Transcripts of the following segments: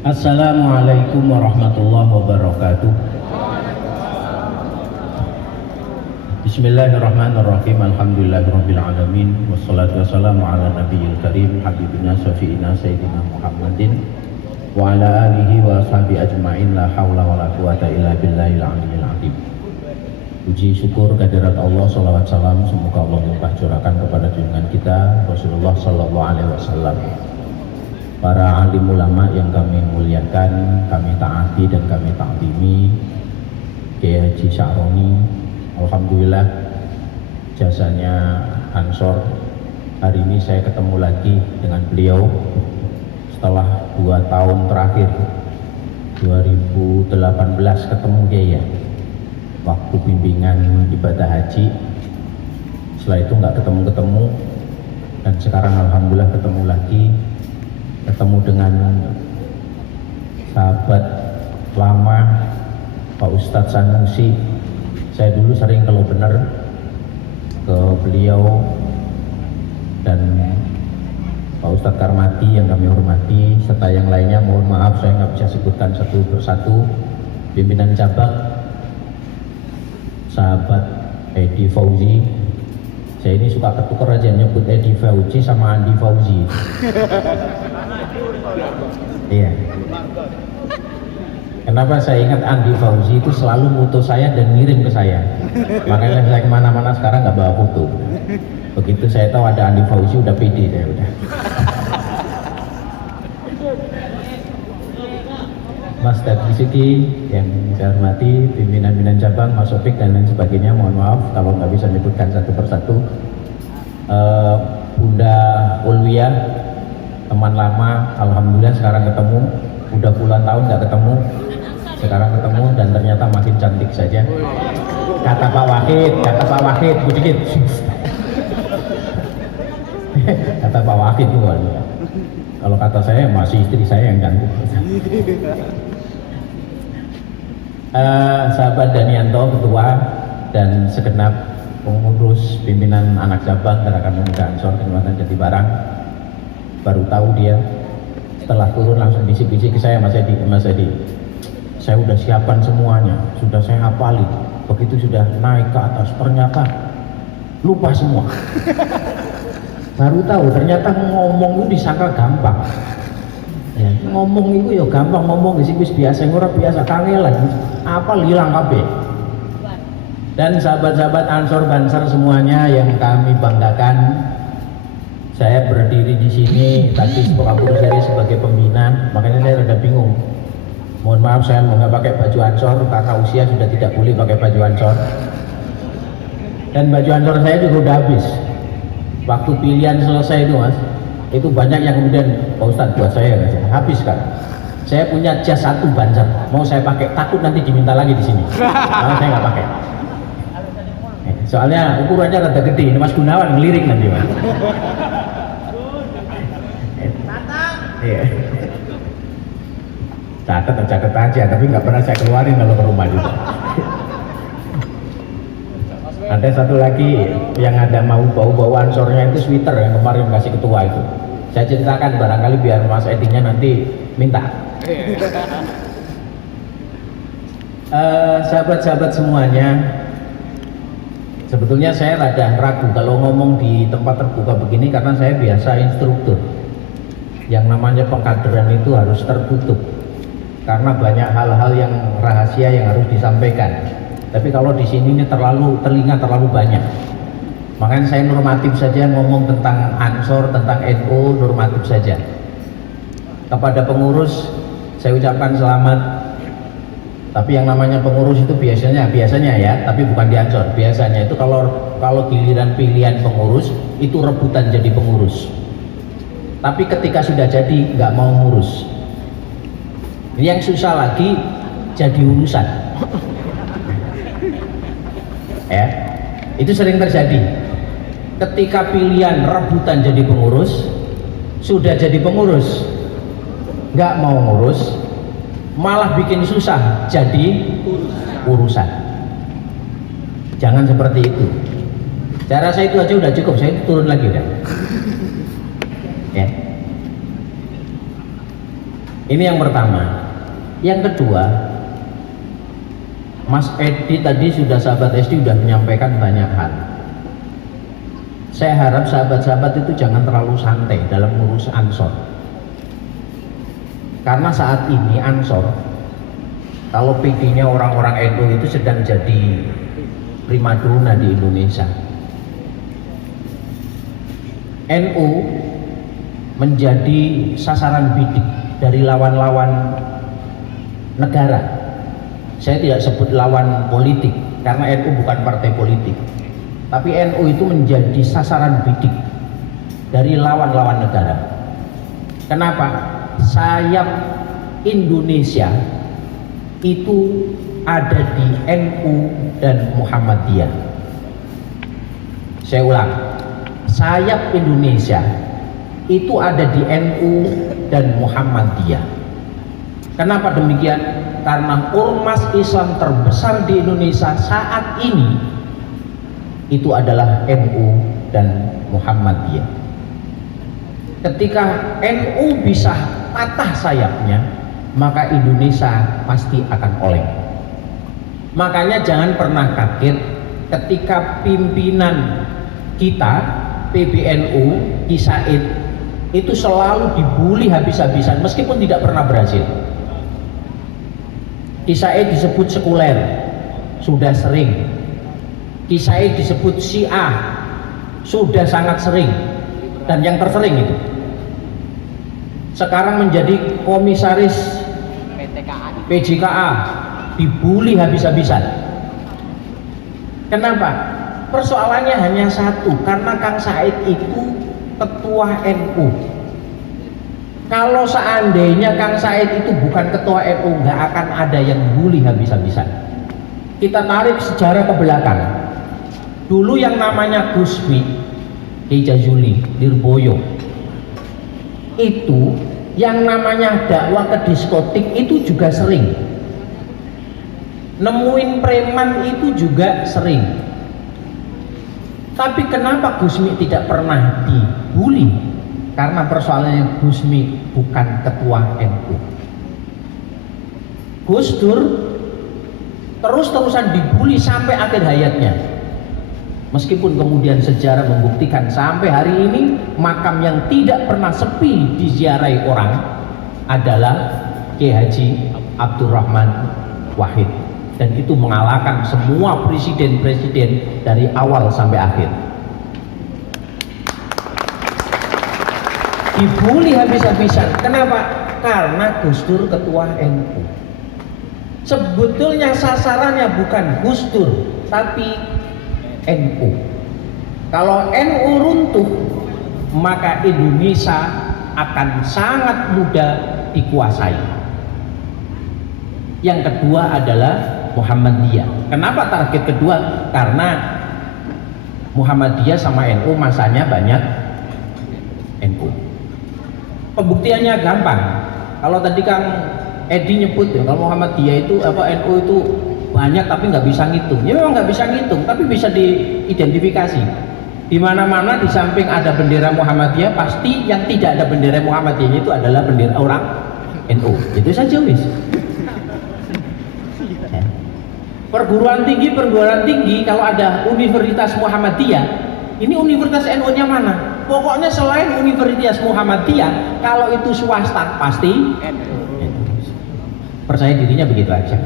Assalamualaikum warahmatullahi wabarakatuh. Bismillahirrahmanirrahim. Alhamdulillahirabbil alamin wassalatu wassalamu ala nabiyil karim habibina syafi'ina sayyidina Muhammadin wa ala alihi wa ashabi ajmain la haula wala quwata illa billahil aliyyil azim. Puji syukur kehadirat Allah, salawat salam semoga Allah limpah curahkan kepada junjungan kita Rasulullah sallallahu alaihi wasallam. Para alim ulama yang kami muliakan, kami taati dan kami takdimi, Kiai Haji Sya'roni, alhamdulillah jasanya Ansor. Hari ini saya ketemu lagi dengan beliau setelah 2 tahun terakhir, 2018 ketemu Kiai ya, waktu bimbingan ibadah haji. Setelah itu nggak ketemu dan sekarang alhamdulillah ketemu lagi, ketemu dengan sahabat lama Pak Ustadz Sanusi. Saya dulu sering kalau benar ke beliau dan Pak Ustadz Karmati yang kami hormati serta yang lainnya, mohon maaf saya nggak bisa sebutkan satu persatu. Pimpinan cabang sahabat Edi Fauzi, saya ini suka ketuker aja nyebut Edi Fauzi sama Andi Fauzi. Iya. Kenapa saya ingat Andi Fauzi itu selalu foto saya dan ngirim ke saya. Makanya saya kemana-mana sekarang nggak bawa foto. Begitu saya tahu ada Andi Fauzi udah pede saya udah. Mas Teddy Siki yang saya hormati, pimpinan cabang, Mas Sofik dan lain sebagainya, mohon maaf kalau nggak bisa menyebutkan satu persatu. Bunda Ulwiyah, teman lama, alhamdulillah sekarang ketemu. Udah puluhan tahun nggak ketemu, sekarang ketemu dan ternyata makin cantik saja. Kata Pak Wahid, sedikit. Kata Pak Wahid itu, kalau kata saya masih istri saya yang cantik. Sahabat Danianto, ketua dan segenap pengurus pimpinan anak cabang Gerakan Pemuda Ansor Kecamatan Jatibarang, baru tahu dia setelah turun langsung bisik-bisik ke saya, Mas Edi, saya udah siapkan semuanya, sudah saya hafalin. Begitu sudah naik ke atas ternyata lupa semua. Baru tahu ternyata ngomong itu disangka gampang. Ya, ngomong itu ya gampang, ngomong di sini biasa, orang biasa kangelan, apa hilang kabeh. Dan sahabat-sahabat Ansor Banser semuanya yang kami banggakan, saya berdiri di sini tadi saya sebagai pembina, makanya saya rada bingung. Mohon maaf saya nggak pakai baju Ansor karena usia sudah tidak boleh pakai baju Ansor. Dan baju Ansor saya juga udah habis. Waktu pilihan selesai itu Mas, itu banyak yang kemudian Pak Ustadz buat saya habis kan. Saya punya jas satu Banser, mau saya pakai, takut nanti diminta lagi di sini. Malah saya nggak pakai. Soalnya ukurannya rada gede, ini Mas Gunawan ngelirik nanti Mas. Iya. Catat aja, tapi nggak pernah saya keluarin kalau ke rumah juga. Ada satu lagi yang ada mau bau-bau Ansornya itu sweater yang kemarin kasih ketua itu. Saya ceritakan barangkali biar Mas Edinya nanti minta. Sahabat-sahabat semuanya, sebetulnya saya rada ragu kalau ngomong di tempat terbuka begini karena saya biasa instruktur. Yang namanya pengkaderan itu harus tertutup karena banyak hal-hal yang rahasia yang harus disampaikan. Tapi kalau di sini ini telinga terlalu banyak. Makanya saya normatif saja ngomong tentang Ansor, tentang NU, normatif saja. Kepada pengurus saya ucapkan selamat. Tapi yang namanya pengurus itu biasanya ya, tapi bukan di Ansor. Biasanya itu kalau giliran pilihan pengurus itu rebutan jadi pengurus. Tapi ketika sudah jadi nggak mau ngurus. Yang susah lagi jadi urusan. Ya, itu sering terjadi. Ketika pilihan rebutan jadi pengurus, sudah jadi pengurus, nggak mau ngurus, malah bikin susah jadi urusan. Jangan seperti itu. Cara saya itu aja udah cukup, saya itu turun lagi udah. Ya. Ini yang pertama. Yang kedua, Mas Edi tadi sahabat SD sudah menyampaikan banyak hal. Saya harap sahabat-sahabat itu jangan terlalu santai dalam ngurus Ansor. Karena saat ini Ansor, kalau PD-nya orang-orang NU itu sedang jadi primadona di Indonesia. NU menjadi sasaran bidik dari lawan-lawan negara. Saya tidak sebut lawan politik karena NU bukan partai politik, tapi NU itu menjadi sasaran bidik dari lawan-lawan negara. Kenapa? Sayap Indonesia itu ada di NU dan Muhammadiyah. Saya ulang, sayap Indonesia itu ada di NU dan Muhammadiyah. Kenapa demikian? Karena ormas Islam terbesar di Indonesia saat ini itu adalah NU dan Muhammadiyah. Ketika NU bisa patah sayapnya, maka Indonesia pasti akan oleng. Makanya jangan pernah kaget ketika pimpinan kita PBNU Ki Said itu selalu dibully habis-habisan meskipun tidak pernah berhasil. Ki Said disebut sekuler, sudah sering. Ki Said disebut Syiah, sudah sangat sering, dan yang tersering itu. Sekarang menjadi komisaris PJKA, dibully habis-habisan. Kenapa? Persoalannya hanya satu, karena Kang Said itu ketua NU. Kalau seandainya Kang Said itu bukan ketua NU, nggak akan ada yang bully habis-habisan. Kita tarik sejarah ke belakang. Dulu yang namanya Gusmi, Kiai Jazuli, Lirboyo, itu yang namanya dakwah ke diskotik itu juga sering. Nemuin preman itu juga sering. Tapi kenapa Gusmi tidak pernah dibully? Karena persoalannya Gusmi bukan ketua NU. Gus Dur terus-terusan dibully sampai akhir hayatnya. Meskipun kemudian sejarah membuktikan sampai hari ini makam yang tidak pernah sepi diziarahi orang adalah Kiai Haji Abdurrahman Wahid, dan itu mengalahkan semua presiden-presiden dari awal sampai akhir. Dibully habis-habisan. Kenapa? Karena Gus Dur ketua NU. Sebetulnya sasarannya bukan Gus Dur, tapi NU. Kalau NU runtuh, maka Indonesia akan sangat mudah dikuasai. Yang kedua adalah Muhammadiyah. Kenapa target kedua? Karena Muhammadiyah sama NU masanya banyak NU. Pembuktiannya gampang. Kalau tadi Kang Edi nyebut ya, kalau Muhammadiyah itu NU itu banyak tapi nggak bisa ngitung. Ya memang nggak bisa ngitung, tapi bisa diidentifikasi. Di mana-mana di samping ada bendera Muhammadiyah, pasti yang tidak ada bendera Muhammadiyahnya itu adalah bendera orang NU. Itu saja wis. Perguruan tinggi kalau ada Universitas Muhammadiyah, ini Universitas NU-nya mana? Pokoknya selain Universitas Muhammadiyah, kalau itu swasta pasti NU. Percaya dirinya begitu aja.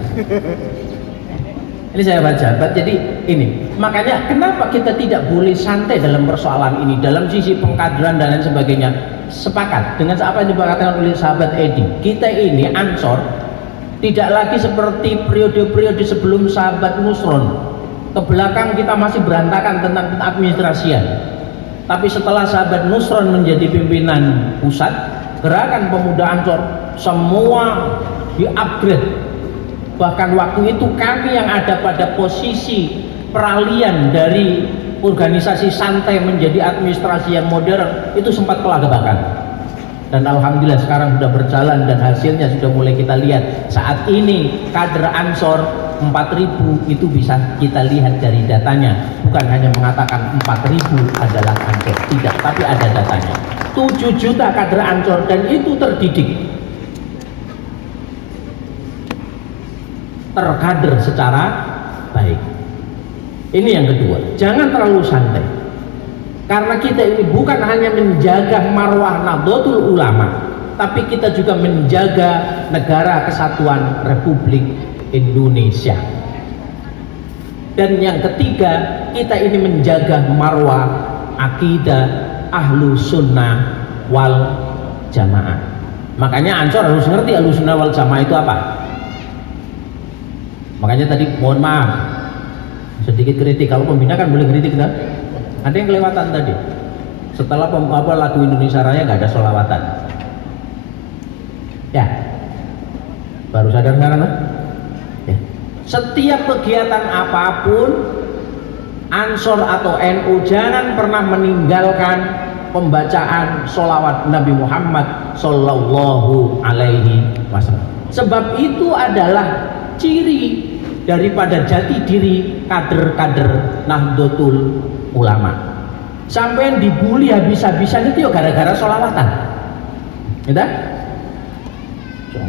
Ini saya baca. Jadi ini makanya kenapa kita tidak boleh santai dalam persoalan ini, dalam sisi pengkaderan dan lain sebagainya. Sepakat dengan apa yang dikatakan oleh sahabat Edi. Kita ini Ansor tidak lagi seperti periode-periode sebelum sahabat Nusron. Ke belakang kita masih berantakan tentang administrasian. Tapi setelah sahabat Nusron menjadi pimpinan pusat, gerakan pemuda Ansor semua di-upgrade. Bahkan waktu itu kami yang ada pada posisi peralihan dari organisasi santai menjadi administrasi yang modern itu sempat pelagabakan. Dan alhamdulillah sekarang sudah berjalan dan hasilnya sudah mulai kita lihat. Saat ini kader Ansor 4.000 itu bisa kita lihat dari datanya. Bukan hanya mengatakan 4.000 adalah Ansor, tidak, tapi ada datanya. 7 juta kader Ansor dan itu terdidik. terkader secara baik. Ini yang kedua, jangan terlalu santai. Karena kita ini bukan hanya menjaga marwah Nahdlatul Ulama, tapi kita juga menjaga negara kesatuan Republik Indonesia. Dan yang ketiga, kita ini menjaga marwah akidah ahlu sunnah wal jamaah. Makanya Ansor harus ngerti ahlu sunnah wal jamaah itu apa. Makanya tadi mohon maaf sedikit kritik, kalau pembina kan boleh kritik kan? Ada yang kelewatan tadi. Setelah lagu Indonesia Raya nggak ada sholawatan. Ya, baru sadar sekarang kan? Ya. Setiap kegiatan apapun Ansor atau NU jangan pernah meninggalkan pembacaan sholawat Nabi Muhammad Sallallahu Alaihi Wasallam. Sebab itu adalah ciri daripada jati diri kader-kader Nahdlatul Ulama. Sampai dibully habis-habisan itu ya gara-gara sholawatan. Gitu?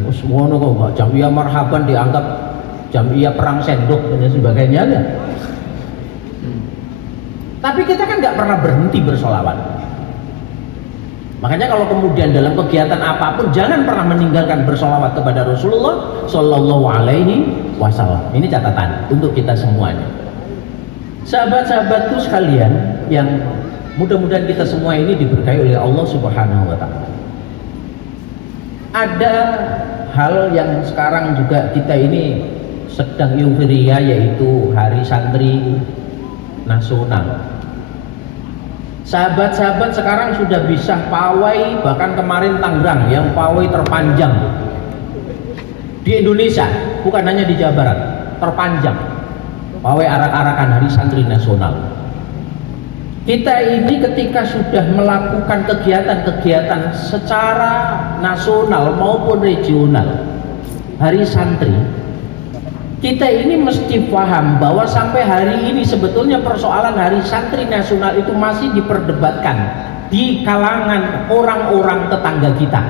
Semua kok nggak Jamiah Marhaban dianggap Jamiah perang sendok dan sebagainya ya. Tapi kita kan nggak pernah berhenti bersolawat. Makanya kalau kemudian dalam kegiatan apapun jangan pernah meninggalkan bersolawat kepada Rasulullah Sallallahu Alaihi Wasallam. Ini catatan untuk kita semuanya. Sahabat-sahabatku sekalian yang mudah-mudahan kita semua ini diberkahi oleh Allah Subhanahu wa Ta'ala. Ada hal yang sekarang juga kita ini sedang euforia, yaitu Hari Santri Nasional. Sahabat-sahabat sekarang sudah bisa pawai, bahkan kemarin Tangerang yang pawai terpanjang di Indonesia, bukan hanya di Jawa Barat, terpanjang. Pawai arak-arakan Hari Santri Nasional. Kita ini ketika sudah melakukan kegiatan-kegiatan secara nasional maupun regional Hari Santri, kita ini mesti paham bahwa sampai hari ini sebetulnya persoalan Hari Santri Nasional itu masih diperdebatkan di kalangan orang-orang tetangga kita.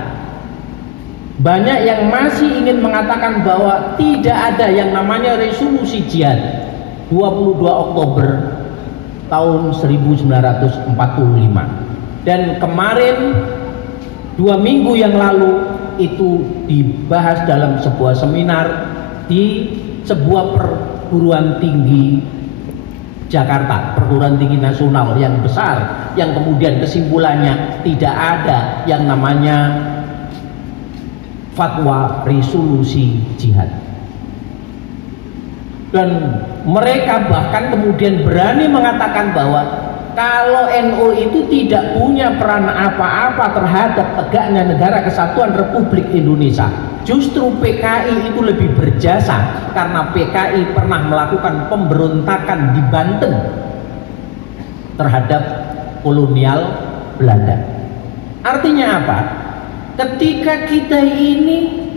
Banyak yang masih ingin mengatakan bahwa tidak ada yang namanya resolusi jihad 22 Oktober tahun 1945. Dan kemarin 2 minggu yang lalu itu dibahas dalam sebuah seminar di sebuah perguruan tinggi Jakarta, perguruan tinggi nasional yang besar, yang kemudian kesimpulannya tidak ada yang namanya fatwa resolusi jihad. Dan mereka bahkan kemudian berani mengatakan bahwa kalau NU itu tidak punya peran apa-apa terhadap tegaknya negara kesatuan Republik Indonesia, justru PKI itu lebih berjasa karena PKI pernah melakukan pemberontakan di Banten terhadap kolonial Belanda. Artinya apa? Ketika kita ini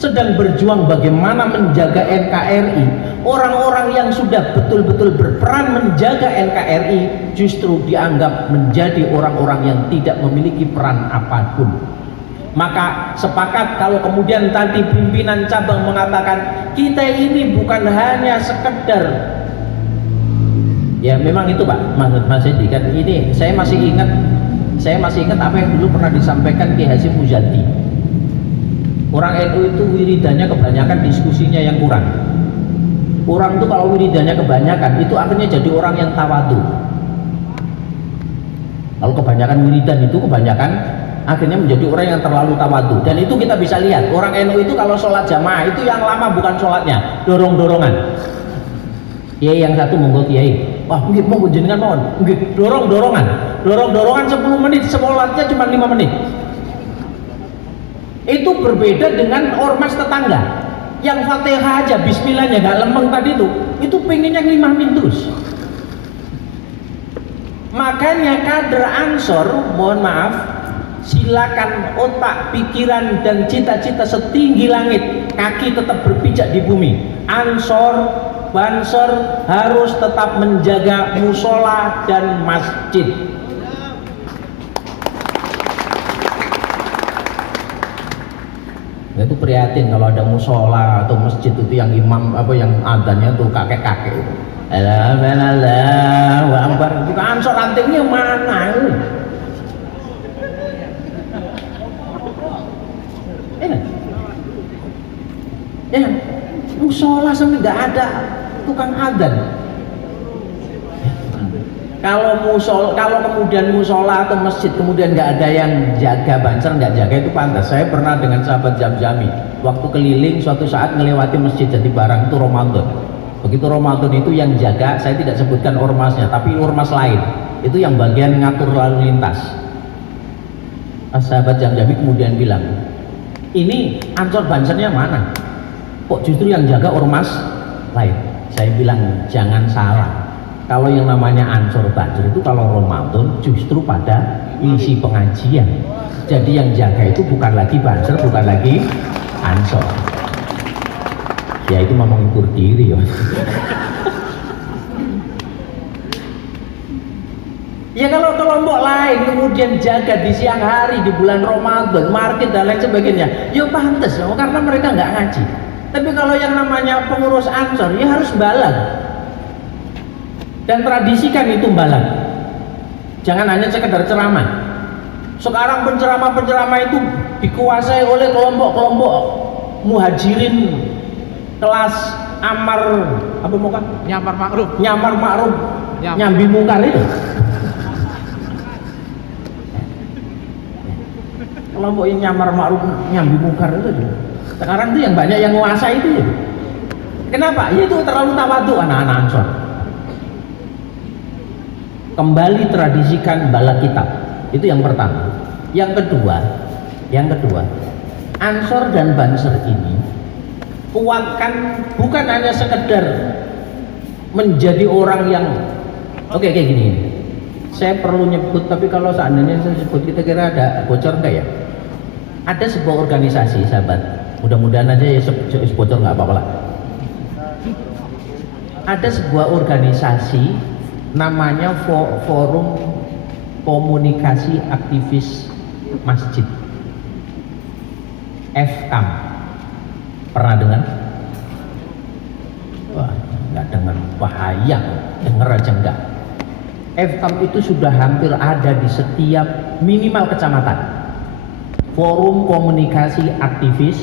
sedang berjuang bagaimana menjaga NKRI, orang-orang yang sudah betul-betul berperan menjaga NKRI justru dianggap menjadi orang-orang yang tidak memiliki peran apapun. Maka sepakat kalau kemudian tadi pimpinan cabang mengatakan kita ini bukan hanya sekedar, ya memang itu Pak Mas Edi kan, ini saya masih ingat apa yang dulu pernah disampaikan Ki Hasyim Muzadi. Orang NU itu wiridannya kebanyakan, diskusinya yang kurang. Orang itu kalau wiridannya kebanyakan itu akhirnya jadi orang yang tawadu. Kalau kebanyakan wiridan itu akhirnya menjadi orang yang terlalu tawadu. Dan itu kita bisa lihat orang NU itu kalau sholat jamaah itu yang lama bukan sholatnya, dorong-dorongan. Kiai yang satu monggo kiai, wah nggih monggo jenengan mohon, nggih dorong-dorongan 10 menit, sholatnya cuma 5 menit. Itu berbeda dengan ormas tetangga yang Fatihah aja bismillahnya gak lempeng tadi itu pengennya 5 menit terus. Makanya kader Ansor, mohon maaf, silakan otak, pikiran dan cita-cita setinggi langit, kaki tetap berpijak di bumi. Ansor, Bansor harus tetap menjaga musola dan masjid. Itu prihatin kalau ada musola atau masjid itu yang imam apa yang adanya tuh kakek-kakek itu. Alhamdulillah, wa akbar. Itu ansor antingnya mana itu? Ya, musola sampai nggak ada tukang adzan. Kalau kemudian musola atau masjid kemudian nggak ada yang jaga, Banser nggak jaga, itu pantas. Saya pernah dengan sahabat Jam-Jami waktu keliling suatu saat melewati masjid Jatibarang itu Ramadan. Begitu Ramadan itu yang jaga, saya tidak sebutkan ormasnya, tapi ormas lain itu yang bagian ngatur lalu lintas. Sahabat Jam-Jami kemudian bilang, ini Ansor Bansernya mana? Kok justru yang jaga ormas lain? Saya bilang jangan salah. Kalau yang namanya Ansor Banser itu kalau Ramadan justru pada isi pengajian. Jadi yang jaga itu bukan lagi Banser, bukan lagi Ansor. Ya itu mau mengukur diri ya. Ya kalau kelompok lain kemudian jaga di siang hari di bulan Ramadan, market dan lain sebagainya, ya pantas karena mereka nggak ngaji. Tapi kalau yang namanya pengurus Ansor ya harus balang. Dan tradisikan itu balang. Jangan hanya sekedar ceramah. Sekarang penceramah-penceramah itu dikuasai oleh kelompok-kelompok muhajirin kelas amar apa muka? Nyamar makruf. Nyambi mungkar itu. Kelompok yang nyamar makruf nyambi mungkar itu. Sekarang itu yang banyak yang menguasai itu. Kenapa? Ya itu terlalu tawadhu anak-anak Ansor. Kembali tradisikan bala kitab, itu yang pertama. Yang kedua, Ansor dan Banser ini kuatkan bukan hanya sekedar menjadi orang yang oke, kayak gini. Saya perlu nyebut, tapi kalau seandainya saya sebut kita kira ada bocor enggak ya? Ada sebuah organisasi, sahabat. Mudah-mudahan aja ya bocor nggak apa-apa lah. Ada sebuah organisasi namanya Forum Komunikasi Aktivis Masjid, FKAM. Pernah dengar? Wah, nggak dengar, bahaya, denger aja enggak. FKAM itu sudah hampir ada di setiap minimal kecamatan. Forum Komunikasi Aktivis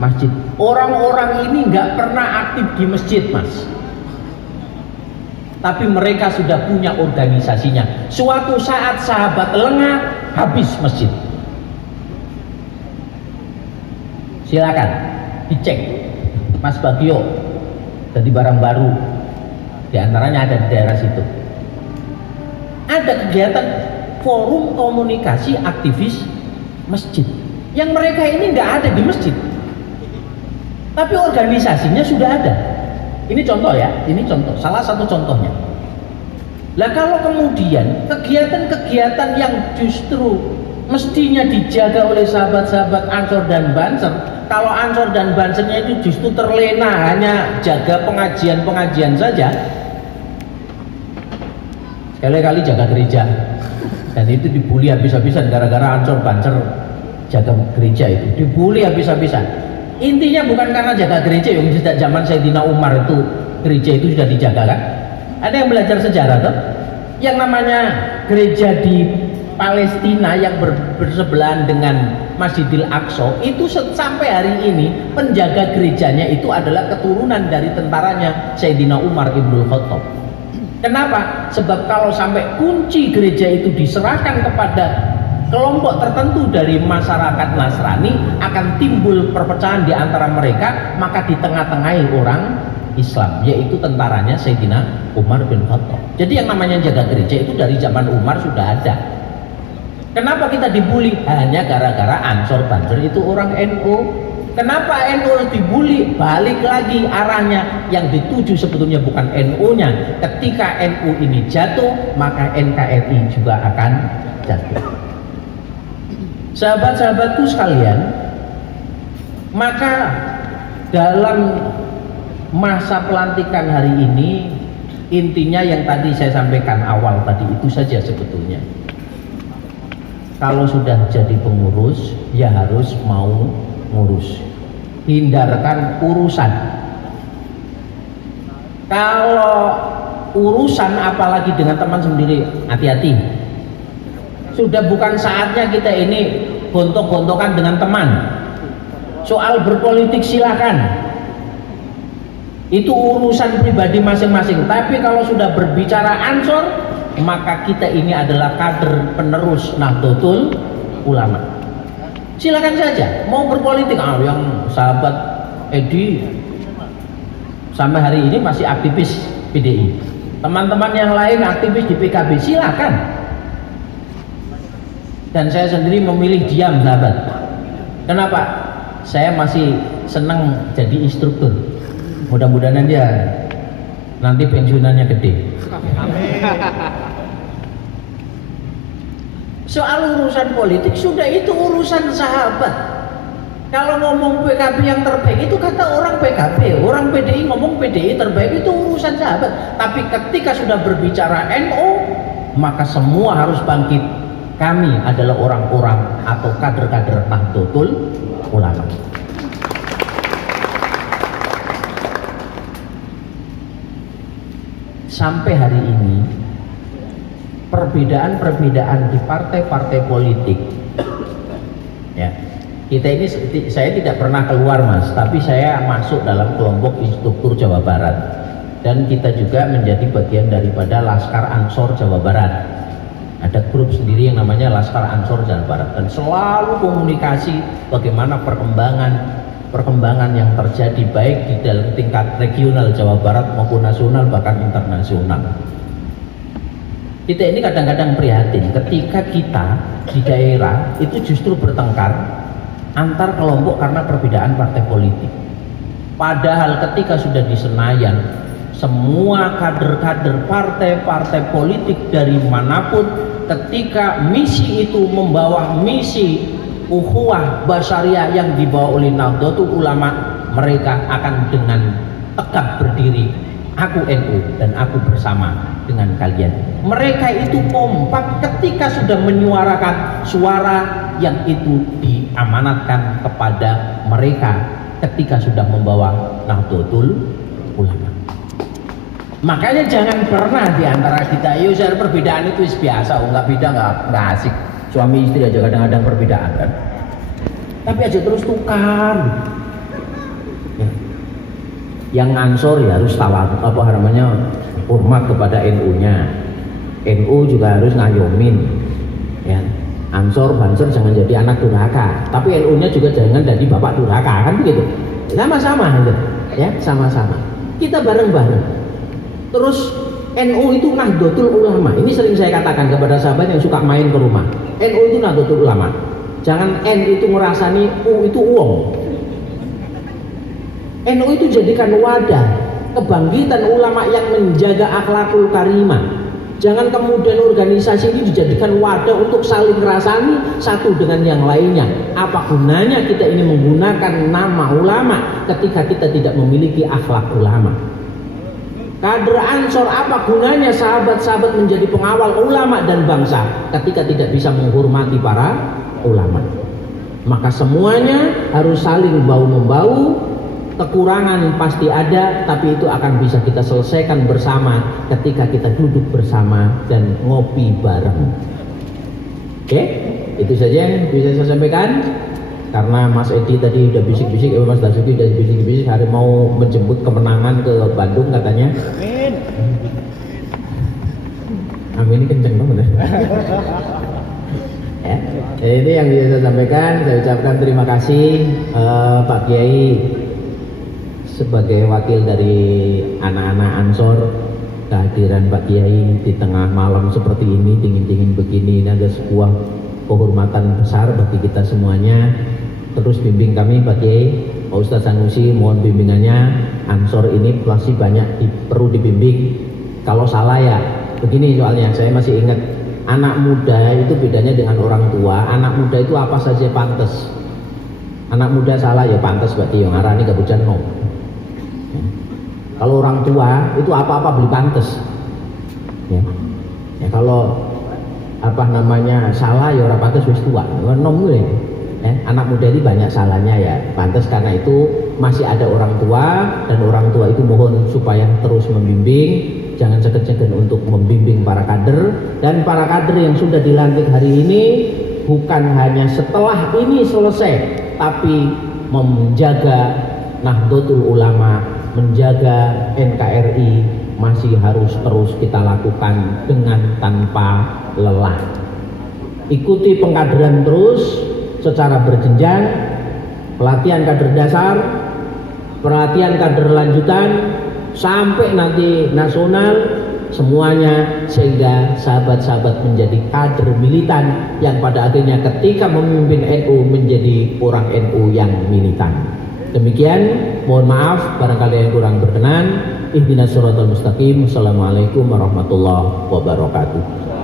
Masjid. Orang-orang ini nggak pernah aktif di masjid, Mas. Tapi mereka sudah punya organisasinya. Suatu saat sahabat lengah, habis masjid. Silakan dicek, Mas Bagio. Jadi barang baru, di antaranya ada di daerah situ. Ada kegiatan forum komunikasi aktivis masjid. Yang mereka ini nggak ada di masjid, tapi organisasinya sudah ada. Ini contoh ya, ini contoh, salah satu contohnya. Lah kalau kemudian kegiatan-kegiatan yang justru mestinya dijaga oleh sahabat-sahabat Ansor dan Banser, kalau Ansor dan Bansernya itu justru terlena hanya jaga pengajian-pengajian saja, sekali-kali jaga gereja, dan itu dibully habis-habisan gara-gara Ansor Banser jaga gereja itu, dibully habis-habisan. Intinya bukan karena jaga gereja, yang sejak zaman Sayyidina Umar itu gereja itu sudah dijaga kan? Ada yang belajar sejarah tuh? Yang namanya gereja di Palestina yang bersebelahan dengan Masjidil Aqsa itu sampai hari ini penjaga gerejanya itu adalah keturunan dari tentaranya Sayyidina Umar Ibnul Khattab. Kenapa? Sebab kalau sampai kunci gereja itu diserahkan kepada kelompok tertentu dari masyarakat Nasrani, akan timbul perpecahan di antara mereka, maka di tengah-tengahi orang Islam, yaitu tentaranya Sayyidina Umar bin Khattab. Jadi yang namanya jaga gereja itu dari zaman Umar sudah ada. Kenapa kita dibully? Hanya gara-gara Ansor Banser itu orang NU. Kenapa NU dibully? Balik lagi arahnya, yang dituju sebetulnya bukan NU-nya. Ketika NU ini jatuh, maka NKRI juga akan jatuh. Sahabat-sahabatku sekalian, maka dalam masa pelantikan hari ini, intinya yang tadi saya sampaikan awal tadi itu saja sebetulnya. Kalau sudah jadi pengurus, ya harus mau ngurus. Hindarkan urusan. Kalau urusan apalagi dengan teman sendiri, hati-hati. Sudah bukan saatnya kita ini gontok-gontokan dengan teman. Soal berpolitik silakan, itu urusan pribadi masing-masing. Tapi kalau sudah berbicara Ansor, maka kita ini adalah kader penerus Nahdlatul Ulama. Silakan saja mau berpolitik. Yang sahabat Edi sampai hari ini masih aktivis PDI, teman-teman yang lain aktivis di PKB, silakan. Dan saya sendiri memilih diam, sahabat. Kenapa? Saya masih senang jadi instruktur. Mudah-mudahan dia nanti pensiunannya gede. Soal urusan politik sudah, itu urusan sahabat. Kalau ngomong PKB yang terbaik itu kata orang PKB, orang PDI ngomong PDI terbaik, itu urusan sahabat. Tapi ketika sudah berbicara NU, maka semua harus bangkit. Kami adalah orang-orang atau kader-kader Nahdlatul Ulama. Sampai hari ini perbedaan-perbedaan di partai-partai politik, ya, kita ini, saya tidak pernah keluar mas, tapi saya masuk dalam kelompok instruktur Jawa Barat, dan kita juga menjadi bagian daripada Laskar Ansor Jawa Barat. Ada grup sendiri yang namanya Laskar Ansor Jawa Barat, dan selalu komunikasi bagaimana perkembangan yang terjadi baik di dalam tingkat regional Jawa Barat maupun nasional bahkan internasional. Kita ini kadang-kadang prihatin ketika kita di daerah itu justru bertengkar antar kelompok karena perbedaan partai politik. Padahal ketika sudah di Senayan, semua kader-kader partai-partai politik dari manapun, ketika misi itu membawa misi ukhuwah basyariah yang dibawa oleh Nahdlatul Ulama, mereka akan dengan tegak berdiri, aku NU dan aku bersama dengan kalian. Mereka itu kompak ketika sudah menyuarakan suara yang itu diamanatkan kepada mereka ketika sudah membawa Nahdlatul Ulama. Makanya jangan pernah diantara kita, yo share perbedaan itu biasa, nggak beda nggak asik. Suami istri aja kadang-kadang perbedaan kan, tapi aja terus tukar. Yang Ansor ya harus tawadu, apa namanya, hormat kepada NU-nya. NU juga harus ngayomin, ya. Ansor, Bansor jangan jadi anak durhaka, tapi NU-nya juga jangan jadi bapak durhaka, kan begitu. Sama-sama, ya, sama-sama. Kita bareng-bareng. Terus NU itu Nahdlatul Ulama. Ini sering saya katakan kepada sahabat yang suka main ke rumah. NU itu Nahdlatul Ulama. Jangan N itu ngerasani U itu uang. NU itu jadikan wadah kebangkitan ulama yang menjaga akhlakul karimah. Jangan kemudian organisasi ini dijadikan wadah untuk saling ngerasani satu dengan yang lainnya. Apa gunanya kita ini menggunakan nama ulama ketika kita tidak memiliki akhlak ulama? Kader Ansor, apa gunanya sahabat-sahabat menjadi pengawal ulama dan bangsa ketika tidak bisa menghormati para ulama? Maka semuanya harus saling bahu-membahu. Kekurangan pasti ada, tapi itu akan bisa kita selesaikan bersama ketika kita duduk bersama dan ngopi bareng. Oke, itu saja yang bisa saya sampaikan. Karena Mas Edi tadi udah bisik-bisik, Mas Dasuki udah bisik-bisik, hari mau menjemput kemenangan ke Bandung katanya. Amin. Amin ini kenceng banget ya. Ini yang bisa saya sampaikan. Saya ucapkan terima kasih Pak Kiai sebagai wakil dari anak-anak Ansor. Kehadiran Pak Kiai di tengah malam seperti ini, dingin-dingin begini, ini ada sebuah kehormatan besar bagi kita semuanya. Terus bimbing kami Pak Kiai, Pak Ustadz Sanusi, mohon bimbingannya. Ansor ini masih banyak perlu dibimbing. Kalau salah ya begini, soalnya saya masih ingat, anak muda itu bedanya dengan orang tua. Anak muda itu apa saja pantas. Anak muda salah ya pantas Pak Kiai, ngarani gak hujan no. Kalau orang tua itu apa-apa beli pantas. Ya kalau apa namanya salah ya orang pantas wis tua. Nom gue. Anak muda ini banyak salahnya ya, pantas karena itu masih ada orang tua, dan orang tua itu mohon supaya terus membimbing, jangan segen-segen untuk membimbing para kader, dan para kader yang sudah dilantik hari ini bukan hanya setelah ini selesai, tapi menjaga Nahdlatul Ulama, menjaga NKRI masih harus terus kita lakukan dengan tanpa lelah. Ikuti pengkaderan terus secara berjenjang, pelatihan kader dasar, pelatihan kader lanjutan, sampai nanti nasional, semuanya, sehingga sahabat-sahabat menjadi kader militan yang pada akhirnya ketika memimpin NU menjadi orang NU yang militan. Demikian, mohon maaf barangkali yang kurang berkenan. Ihdinas siratal mustaqim. Assalamualaikum warahmatullahi wabarakatuh.